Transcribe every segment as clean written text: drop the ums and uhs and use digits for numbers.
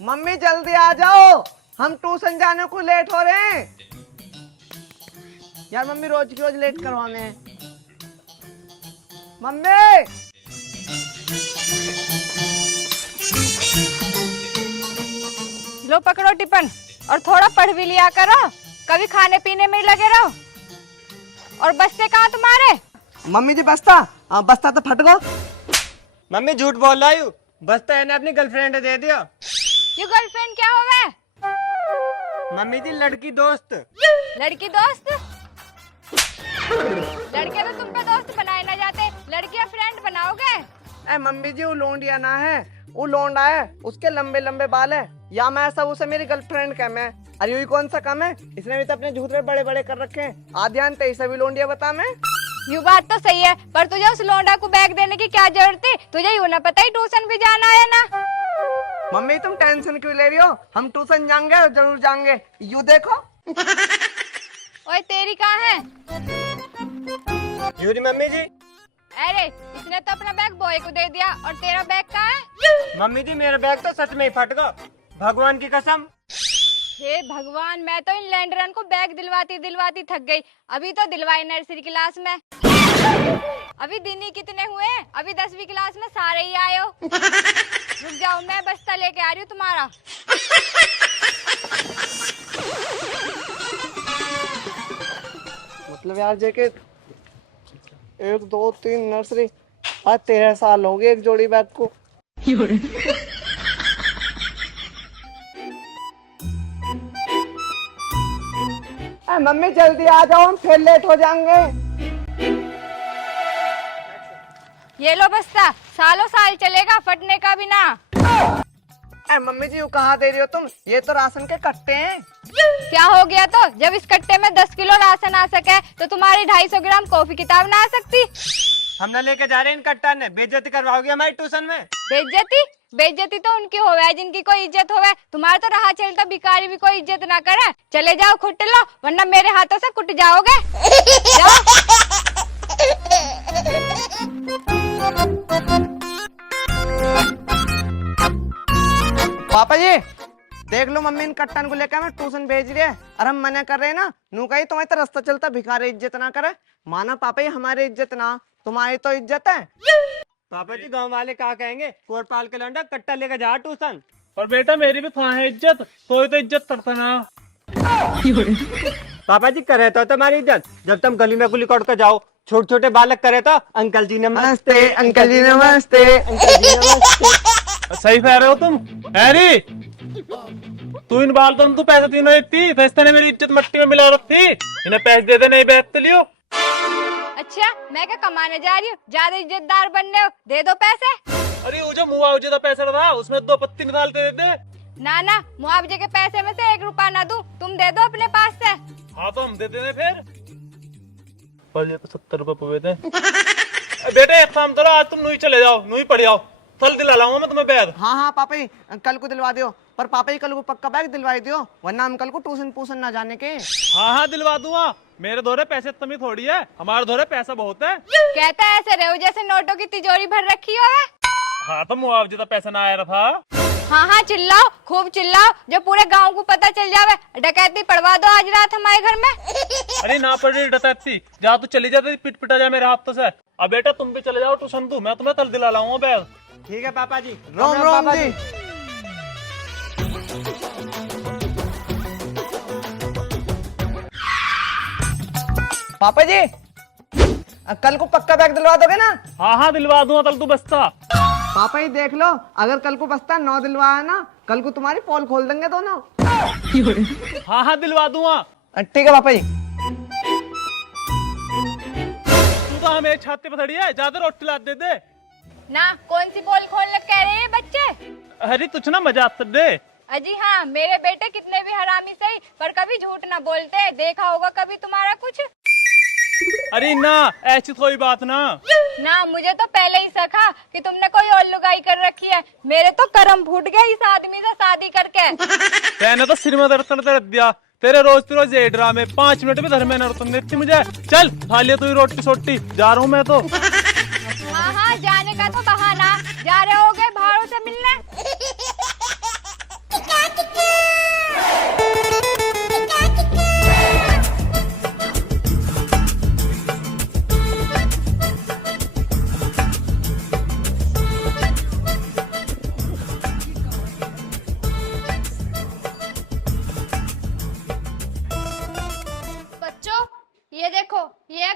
Mummy जल्दी आ जाओ, हम ट्यूशन जाने को लेट हो रहे हैं। यार मम्मी रोज की रोज लेट करवाने हैं। मम्मी लो पकड़ो टिफिन और थोड़ा पढ़ भी लिया करो, कभी खाने पीने में ही लगे रहो। और बस्ते कहाँ तुम्हारे? मम्मी जी बस्ता बस्ता तो फट गो। मम्मी झूठ बोल रहा हूँ, बस तो है अपनी गर्लफ्रेंड दे दिया। ये गर्लफ्रेंड क्या होवे? मम्मी जी लड़की दोस्त। लड़की दोस्त? लड़के तो तुम पे दोस्त बनाए ना जाते, लड़कियां फ्रेंड बनाओगे? ए मम्मी जी वो लोंडिया ना है, वो लोंडा है, उसके लंबे लंबे बाल है, या मैं सब उसे मेरी गर्लफ्रेंड कम है। अरे यही कौन सा कम है, इसने भी तो अपने झूठे बड़े बड़े कर रखे हैं। आध्यान तेईस सभी लोंडिया बता मैं। यूँ बात तो सही है, पर तुझे उस लोंडा को बैग देने की क्या जरूरत थी? तुझे यूँ ना पता ही ट्यूशन भी जाना है ना। मम्मी तुम टेंशन क्यों ले रही हो, हम ट्यूशन जाएंगे और जरूर जाएंगे। यू देखो। ओए तेरी कहाँ है? झूठी मम्मी जी। अरे इसने तो अपना बैग बॉय को दे दिया, और तेरा बैग कहाँ है? मम्मी जी मेरा बैग तो सच में ही फट गया, भगवान की कसम। हे भगवान, मैं तो इन लैंडरन को बैग दिलवाती दिलवाती थक गई। अभी तो दिलवाई नर्सरी क्लास में। अभी दिन ही कितने हुए? अभी 10वीं क्लास में सारे ही आए हो। रुक जाओ, मैं बस्ता लेके आ रही हूँ तुम्हारा। मतलब यार जेके 1 2 3 नर्सरी, आज 13 साल हो गए एक जोड़ी बैग को। मम्मी जल्दी आ जाओ, हम फिर लेट हो जाएंगे। ये लो बस्ता, सालों साल चलेगा, फटने का भी ना। मम्मी जी वो कहाँ दे रही हो तुम, ये तो राशन के कट्टे हैं। क्या हो गया तो? जब इस कट्टे में 10 किलो राशन आ सके तो तुम्हारी 250 ग्राम कॉफी किताब ना आ सकती? हम ना लेके जा रहे हैं इन कट्टा ने, बेइज्जती करवाओगे हमारी ट्यूशन में। बेइज्जती? बेइज्जती तो उनकी होवे जिनकी कोई इज्जत होवे। तुम्हारा तो राह चलता भिखारी भी कोई इज्जत ना करे। चले जाओ, खुट लो, वरना मेरे हाथों से कुट जाओगे। जाओ। पापा जी देख लो, मम्मी इन कट्टन को लेकर हमें ट्यूशन भेज रही है और हम मना कर रहे हैं ना। नू कही तुम्हें तो रास्ता चलता भिखारी इज्जत ना करे। माना पापा जी हमारी इज्जत ना, तुम्हारी तो इज्जत है। पापा जी गांव वाले क्या कहेंगे, कोट पाल के लौंडा कट्टा लेके जा ट्यूशन। और बेटा मेरी भी कहाँ है इज्जत, कोई तो इज्जत करता ना। पापा जी करे तो तुम्हारी इज्जत, जब तुम गली में गुली कौट कर जाओ, छोटे छोटे बालक करे तो अंकल जी नमस्ते, अंकल जी नमस्ते, अंकल जी नमस्ते। सही कह रहे हो तुम। हैरी तू इन बाल तो पैसे तीनों देती, फैसले ने मेरी इज्जत मट्टी में मिला रखी। इन्हें पैसे दे दे, नहीं बैठ लियो। अच्छा मैं क्या कमाने जा रही हूँ, ज्यादा इज्जतदार बनने हो? दे दो पैसे। अरे वो जो मुआवजे का पैसा था उसमें 2 पत्ती निकाल के दे दे। ना ना, मुआवजे के पैसे में से 1 रुपया ना दूं, तुम दे दो अपने पास से। हाँ तो हम दे देने फिर। पर ये तो 70 रुपए पुए थे। बेटा एक काम करो, आज तुम नू ही चले जाओ, नू ही पढ़ जाओ, फल दिला लाऊंगा मैं तुम्हें बैग। हाँ हाँ पापा जी कल को दिलवा दियो, पर पापा जी कल को पक्का बैग दिलवाई दियो, वरना हम कल को ट्यूशन पूसन ना जाने के। हाँ हाँ दिलवा दूंगा, मेरे धोरे पैसे कमी थोड़ी है, हमारे धोरे पैसा बहुत है। कहता है ऐसे रहो जैसे नोटों की तिजोरी भर रखी हो। हाँ तो मुआवजे का पैसा ना आया रहा। हाँ हाँ चिल्लाओ, खूब चिल्लाओ, जो पूरे गांव को पता चल जावे। डकैती पड़वा दो आज रात हमारे घर में। अरे ना पड़ रही डकैती, जा तू चली जाती, पिट पिटा जाए मेरे हाथों से। अब बेटा तुम भी चले जाओ ट्यूशन, तू मैं तुम्हें कल दिला लाऊंगा बैग। ठीक है पापा जी। रोम रोम जी। पापा जी कल को पक्का बैग दिलवा दोगे ना? हाँ हाँ दिलवा दूंगा, कल तू बस्ता। पापा जी देख लो, अगर कल को बस्ता 9 दिलवाया ना, कल को तुम्हारी पोल खोल देंगे दोनों। हाँ हाँ दिलवा दूंगा। ठीक है पापा जी। तू तो हमें छाती पे खड़ी है, ज्यादा रोटी ला दे दे। ना कौन सी पोल खोलने कह रहे हैं बच्चे? अरे तुझ ना मजाक कर दे। अजी हाँ, मेरे बेटे कितने भी हरामी सही, पर कभी झूठ ना बोलते। देखा होगा कभी तुम्हारा कुछ। अरे ना ऐसी कोई बात ना। ना मुझे तो पहले ही सका कि तुमने कोई और लुगाई कर रखी है। मेरे तो करम फूट गए इस आदमी से शादी करके। मैंने तो सिर में दर्द कर दिया, तेरे रोज ये ड्रामे 5 मिनट में घर में न रुकने देती मुझे। चल खा लिया तू ही रोटी सोटी, जा रहा हूँ मैं तो। हाँ हाँ जाने का तो बहाना, जा रहे होगे भाड़ों से मिलने।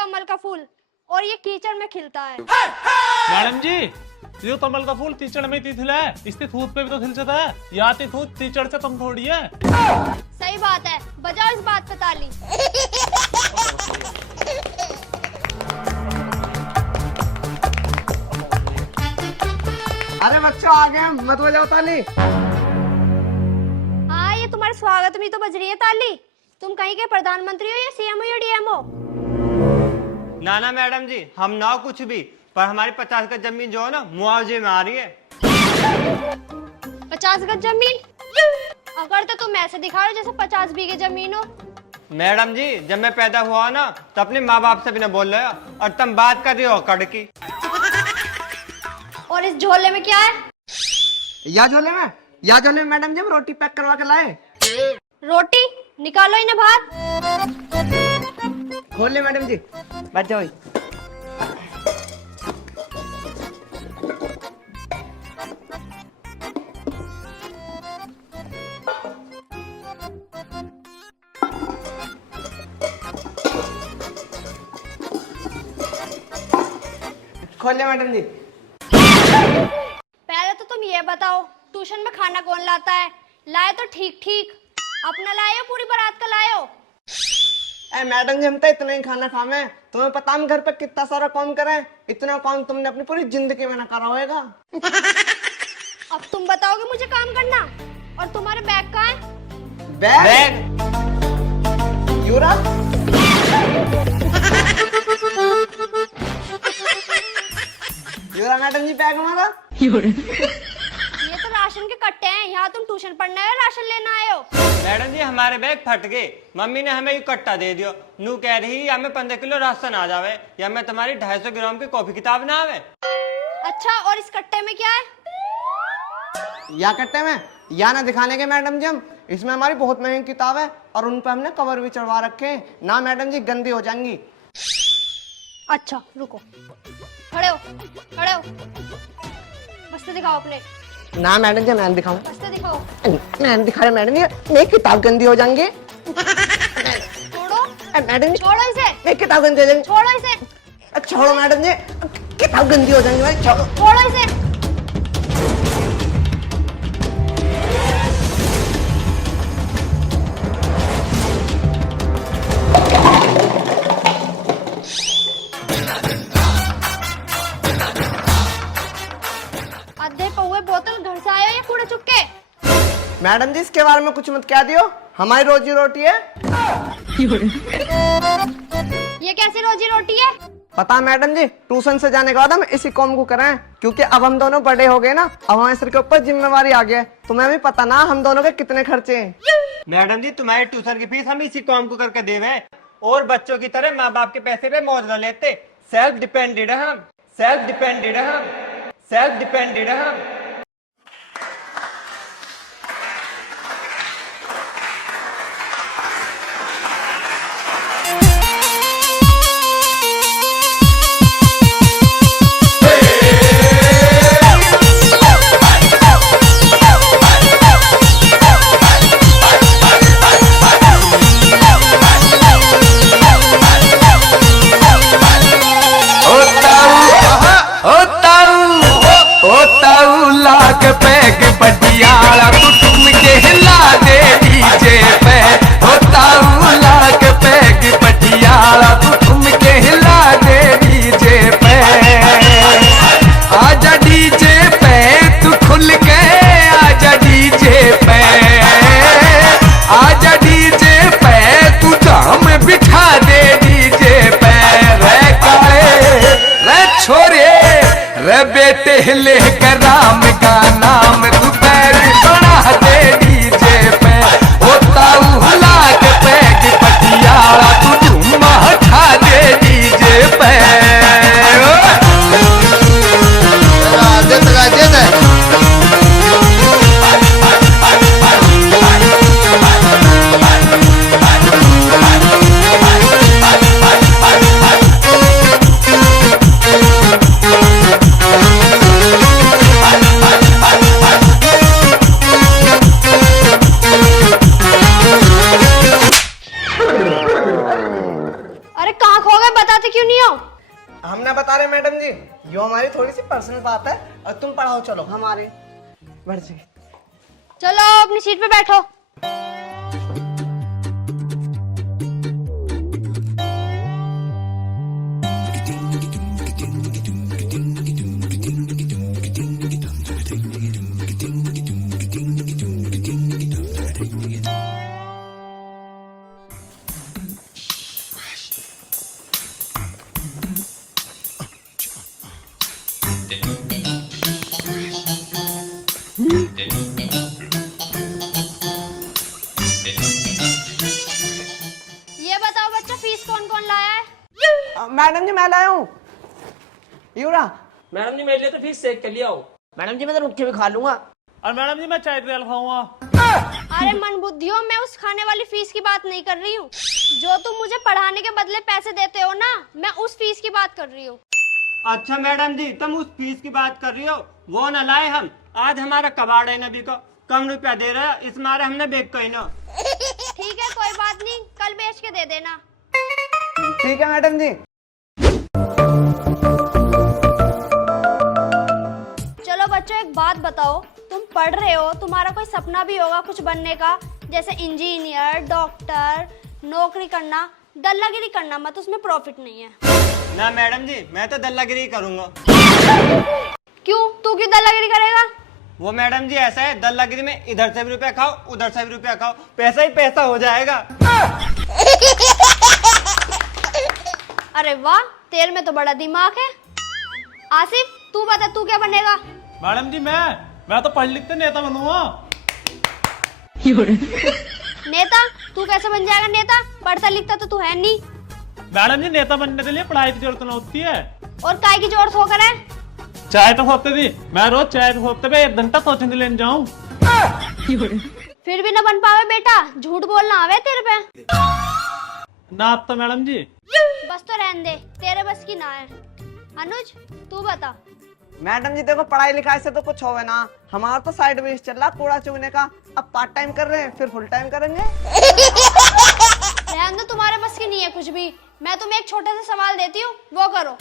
कमल का फूल और ये कीचड़ में खिलता है। मैडम जी, ये कमल का फूल कीचड़ में तिथिल है, इसके थूत पे भी तो खिल जाता है। या ते थूत कीचड़ से कम थोड़ी है। सही बात है, बजाओ इस बात पे ताली। अरे बच्चों आ गए, मत बजाओ ताली। हाँ, ये तुम्हारे स्वागत में तो बज रही है ताली। तुम कहीं के प्रधानमंत्री हो या सीएम हो या डीएम हो? ना ना मैडम जी, हम ना कुछ भी, पर हमारी 50 गज जमीन जो है ना मुआवजे में आ रही है। 50 गज जमीन? अगर तो तुम ऐसे दिखा रहे हो जैसे 50 बीघे जमीन हो। मैडम जी, जब मैं पैदा हुआ ना तो अपने माँ बाप से भी ना बोल रहे हो, और तुम बात कर रही हो कड़ की। और इस झोले में क्या है? या झोले में मैडम जी हम रोटी पैक करवा के लाए। रोटी निकालो इन्हें बाहर। खोल ले मैडम जी, बैठ जाओ। खोल ले मैडम जी। पहले तो तुम ये बताओ, ट्यूशन में खाना कौन लाता है? लाए तो ठीक ठीक, अपना लाए हो पूरी बारात का लाए हो? ए मैडम जी, हम तो इतना ही खाना खावे, तुम्हें पता हम घर पर कितना सारा काम करें। इतना काम तुमने अपनी पूरी जिंदगी में ना करा होगा। अब तुम बताओगे मुझे काम करना? और तुम्हारे बैग कहाँ है? बैग यूरा। यूरा मैडम जी बैग हमारा। ये तो राशन के कट्टे हैं। यहाँ तुम ट्यूशन पढ़ने आए हो, राशन लेना आए हो? मैडम जी, हमारे बैग फट गए, मम्मी ने हमें ये कट्टा दे दियो। नू कह रही या मैं 15 किलो राशन आ जावे, या मैं तुम्हारी 250 ग्राम की कॉपी किताब ना आवे। अच्छा, और इस कट्टे में क्या है? या कट्टे में या ना दिखाने के मैडम जी, हम इसमें हमारी बहुत महंगी किताब है और उन पर हमने कवर भी चढ़वा रखे हैं ना मैडम जी, गंदी हो जाएंगी। अच्छा रुको, खड़े हो खड़े हो, बस्ते दिखाओ अपने। ना मैडम जी, मैं दिखाऊं? बस्ते दिखाओ। मैं दिखा रहा मैडम जी, मेरी किताब गंदी हो जाएंगी। छोड़ो मैडम जी, छोड़ो इसे, मेरी किताब गंदी हो जाएंगी। छोड़ो इसे, छोड़ो मैडम जी, किताब गंदी हो जाएंगी भाई, छोड़ो। छोड़ो इसे। आधे पौवे बोतल घर से आए हो या कूड़े चुपके? मैडम जी, इसके बारे में कुछ मत कह दियो, हमारी रोजी रोटी है। ये कैसी रोजी रोटी है? पता है मैडम जी, ट्यूशन से जाने के बाद हम इसी काम को करें, क्योंकि अब हम दोनों बड़े हो गए ना, अब हमारे सिर के ऊपर जिम्मेवारी आ गया है। तुम्हें भी पता ना हम दोनों के कितने खर्चे हैं। मैडम जी, तुम्हारी ट्यूशन की फीस हम इसी काम को करके देवे, और बच्चों की तरह माँ बाप के पैसे पे मौज न लेते। सेल्फ डिपेंडेंट है हम, सेल्फ डिपेंडेंट है हम, सेल्फ डिपेंडेंट है हम। पैग पटियाला तू तुम के हिला दे डीजे पे, होता लाग पैग पटियाला तू तुम के हिला दे डीजे पे। आजा डीजे पे तू खुल के, आजा डीजे पे, आजा डीजे पे तू दाम बिठा दे डीजे पे। रे काले रे छोरे रे बेटे लेकर राम का नाम तू पैर बना आओ चलो हमारे बढ़ जाए। चलो अपनी सीट पे बैठो। ये बताओ बच्चा, फीस कौन कौन लाया है? मैडम जी मैं लाया हूँ। यूरा मैडम जी मेरे लिए तो फीस चेक कर लिया हो। मैडम जी मैं तो रुक के भी खा लूंगा। और मैडम जी मैं चाय रियल खाऊंगा। अरे मन बुद्धियों, मैं उस खाने वाली फीस की बात नहीं कर रही हूँ। जो तुम मुझे पढ़ाने के बदले पैसे देते हो ना, मैं उस फीस की बात कर रही हूँ। अच्छा मैडम जी तुम उस फीस की बात कर रही हो, वो न लाए हम। आज हमारा कबाड़ है नबी को कम रुपया दे रहा है, इस मारे हमने बेच कही ना। ठीक है कोई बात नहीं, कल बेच के दे देना। ठीक है मैडम जी। चलो बच्चों एक बात बताओ, तुम पढ़ रहे हो, तुम्हारा कोई सपना भी होगा कुछ बनने का, जैसे इंजीनियर, डॉक्टर, नौकरी करना। दल्लागिरी करना मत, उसमें प्रॉफिट नहीं है। ना मैडम जी मैं तो दल्लागिरी करूंगा। क्यों, तू क्यों दल्लागिरी करेगा? वो मैडम जी ऐसा है, दल्लागिरी में इधर से भी रुपया खाओ उधर से भी रुपया खाओ, पैसा ही पैसा हो जाएगा। अरे वाह, तेरे में तो बड़ा दिमाग है। आसिफ तू बता, तू क्या बनेगा? मैडम जी मैं तो पढ़ लिख के नेता बनूंगा। नेता? तू कैसे बन जाएगा नेता? पढ़ता लिखता तो तू है नहीं। मैडम जी नेता बनने के लिए पढ़ाई की जरूरत न होती है। और काय की जरूरत होकर है? चाय तो खोते थी, मैं रोज चाय तो खोते पे 1 घंटा कोचिंग लेने जाऊं। फिर भी न बन पावे बेटा, झूठ बोलना आवे तेरे पे। ना आप तो मैडम जी। बस तो रहने दे, तेरे बस की ना है। अनुज तू बता। मैडम जी देखो पढ़ाई लिखाई से तो कुछ होवे ना, हमारा तो साइड बिजनेस चल रहा कूड़ा चुगने का। अब पार्ट टाइम कर रहे हैं फिर फुल टाइम करेंगे। रहने दो, तुम्हारे बस की नहीं है कुछ भी। मैं तुम्हें एक छोटा सा सवाल देती हूँ, वो करो।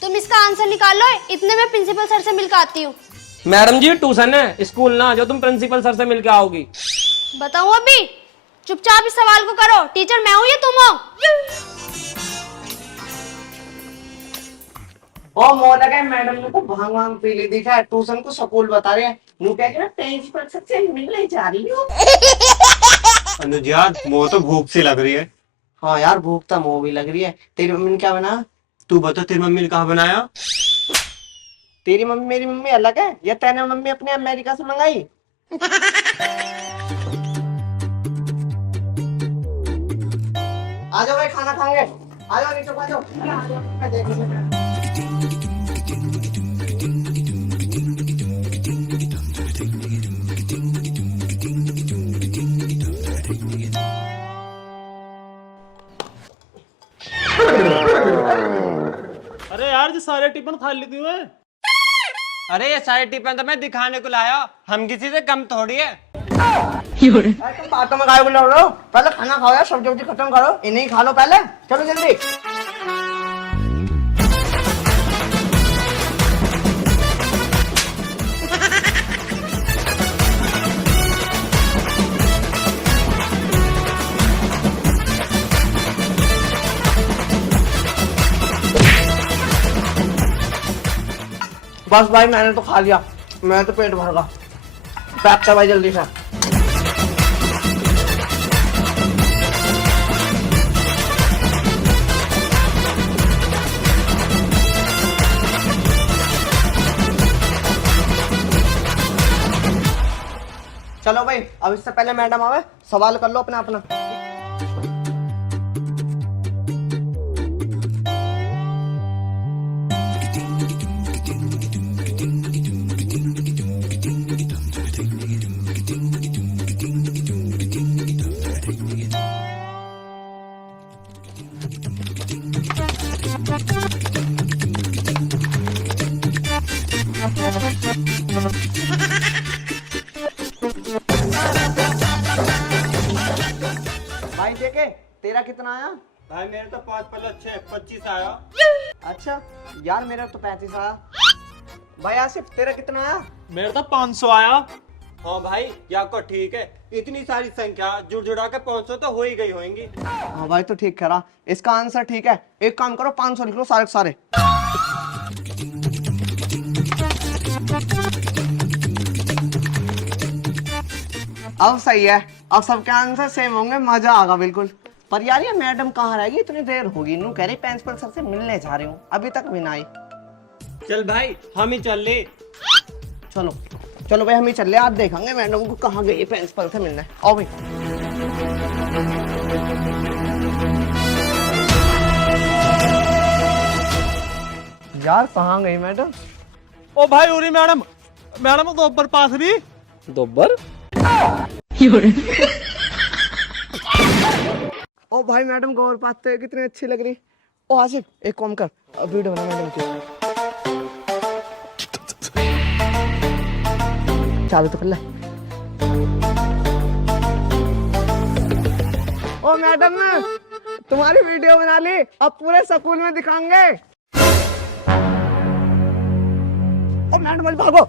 तुम इसका आंसर निकाल लो, इतने में प्रिंसिपल सर से मिलकर आती हूँ। मैडम जी ट्यूशन है, स्कूल ना, जो तुम प्रिंसिपल सर से मिलके आओगी। बताऊँ अभी? चुपचाप इस सवाल को करो, टीचर मैं हूँ या तुम हो? ओ मोर लगे मैडम ने तो भांग भांग पी ली दिखा है, ट्यूशन को स्कूल बता रहे हैं। यूं कह के ना प्रिंसिपल सर से मिलने जा रही हूँ। अनुज यार वो तो भूख सी लग रही है। हाँ यार भूख तो मुँह भी लग रही है। तेरी मम्मी ने क्या बनाया? तू बता तेरी मम्मी ने कहाँ बनाया? तेरी मम्मी मेरी मम्मी अलग है या तेने मम्मी अपने अमेरिका से मंगाई? आ जाओ भाई खाना खाएंगे, आ जाओ नीचे आ जाओ। मैं देख लूंगा। अरे यार जो सारे टिफिन खा ली हुए। अरे ये सारे टिफिन तो मैं दिखाने को लाया, हम किसी से कम थोड़ी है। तुम बातों में गाय बोल रहे हो, पहले खाना खाओ यार, सब्जी वब्जी खत्म करो, इन्हें खा लो पहले। चलो जल्दी। बस भाई मैंने तो खा लिया, मैं तो पेट भर गया। पैक कर भाई जल्दी से। चलो भाई अब इससे पहले मैडम आवे सवाल कर लो अपना अपना। भाई देखे तेरा कितना आया? भाई मेरे तो 5 + 6 25 आया। अच्छा यार मेरा तो 35 आया। भाई आसिफ तेरा कितना आया? मेरा तो 500 आया। हाँ भाई याको ठीक है, इतनी सारी संख्या जुड़ जुड़ा के 500 तो हो ही गई होंगी। हाँ भाई तो ठीक कह रहा, इसका आंसर ठीक है। एक काम करो 500 लिख लो सारे के सारे। अब सही है, अब सबके आंसर सेम होंगे, मजा आएगा बिल्कुल। पर यार ये मैडम कहाँ रहेगी? इतनी देर होगी, इन्हों कह रही प्रिंसिपल सर से मिलने जा रही हूँ, अभी तक भी ना आई। चल भाई हम ही चल ले। चलो चलो भाई हम ही चल रहे, आप देखेंगे मैडम को कहाँ गई प्रिंसिपल से मिलने। आओ भाई। यार कहाँ गई मैडम? ओ भाई उरी मैडम, मैडम तो ऊपर पास भी दोबर ओ भाई मैडम गौर पाते हैं, कितनी अच्छी लग रही। ओ आसिफ एक काम कर, वीडियो बना मैडम की। चालू तो कर ले। ओ मैडम तुम्हारी वीडियो बना ली, अब पूरे स्कूल में दिखाएंगे। ओ मैडम भागो।